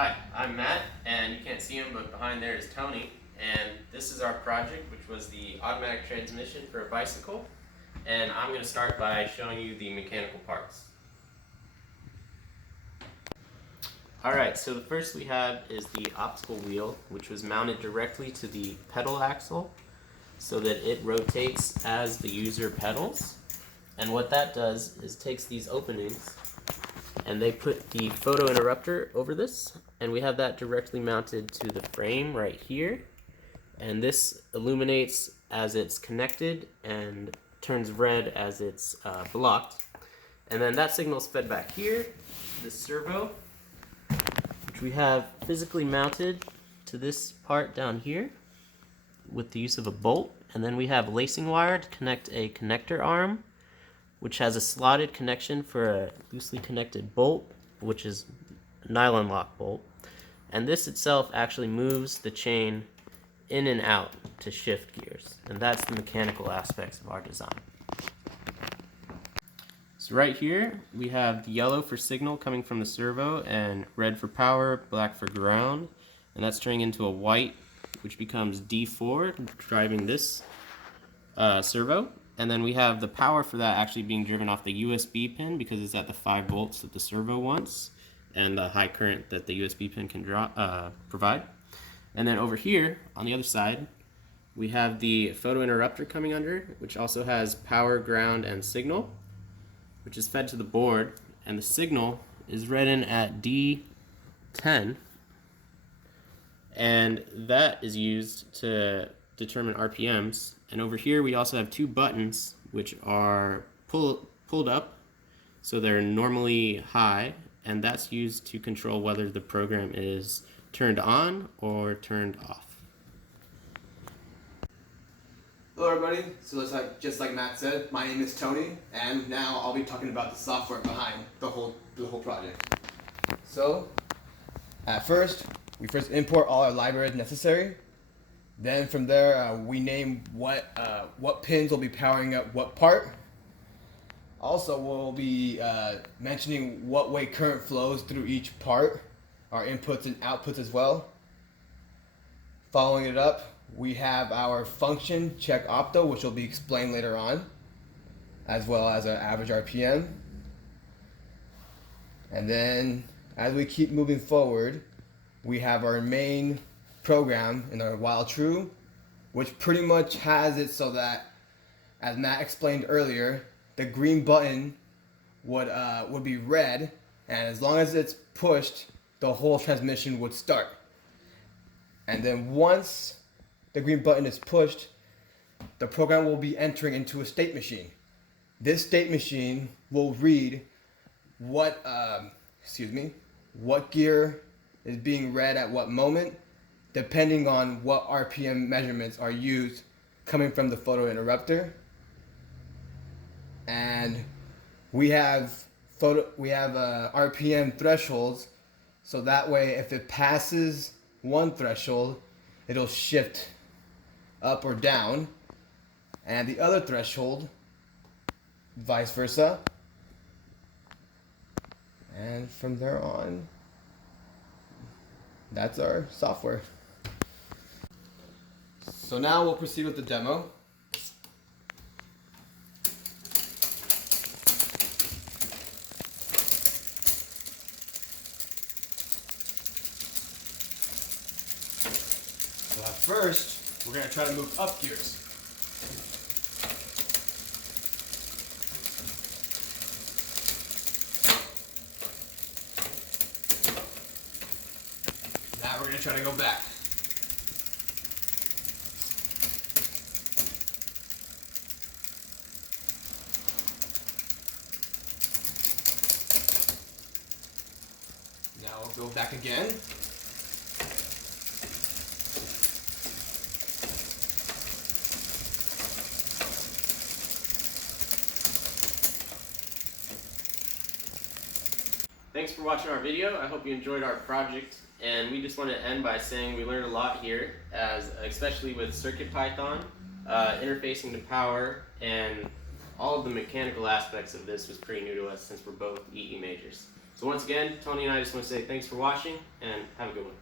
Hi, I'm Matt, and you can't see him, but behind there is Tony. And this is our project, which was the automatic transmission for a bicycle. And I'm going to start by showing you the mechanical parts. Alright, so the first we have is the optical wheel, which was mounted directly to the pedal axle so that it rotates as the user pedals. And what that does is takes these openings and they put the photo interrupter over this, and we have that directly mounted to the frame right here, and this illuminates as it's connected and turns red as it's blocked, and then that signal is fed back here, this servo, which we have physically mounted to this part down here with the use of a bolt, and then we have lacing wire to connect a connector arm, which has a slotted connection for a loosely connected bolt, which is a nylon lock bolt. And this itself actually moves the chain in and out to shift gears. And that's the mechanical aspects of our design. So right here, we have the yellow for signal coming from the servo, and red for power, black for ground. And that's turning into a white, which becomes D4, driving this servo. And then we have the power for that actually being driven off the USB pin because it's at the 5 volts that the servo wants and the high current that the USB pin can provide. And then over here on the other side, we have the photo interrupter coming under, which also has power, ground, and signal, which is fed to the board. And the signal is read in at D10, and that is used to determine RPMs. And over here we also have 2 buttons which are pulled up so they're normally high, and that's used to control whether the program is turned on or turned off. Hello everybody, so just like Matt said, my name is Tony, and now I'll be talking about the software behind the whole project. So, at first, we first import all our libraries necessary. Then from there, we name what pins will be powering up what part. Also, we'll be mentioning what way current flows through each part, our inputs and outputs as well. Following it up, we have our function check opto, which will be explained later on, as well as our average RPM. And then, as we keep moving forward, we have our main program in our while true, which pretty much has it so that, as Matt explained earlier, the green button would be red, and as long as it's pushed, the whole transmission would start. And then once the green button is pushed, the program will be entering into a state machine. This state machine will read what gear is being read at what moment, depending on what RPM measurements are used coming from the photo interrupter. And we have RPM thresholds, so that way if it passes one threshold, it'll shift up or down, and the other threshold, vice versa. And from there on, that's our software. So now we'll proceed with the demo. So at first, we're going to try to move up gears. Now we're going to try to go back. Now we'll go back again. Thanks for watching our video. I hope you enjoyed our project, and we just want to end by saying we learned a lot here, especially with CircuitPython, interfacing to power, and all of the mechanical aspects of this was pretty new to us since we're both EE majors. So once again, Tony and I just want to say thanks for watching and have a good one.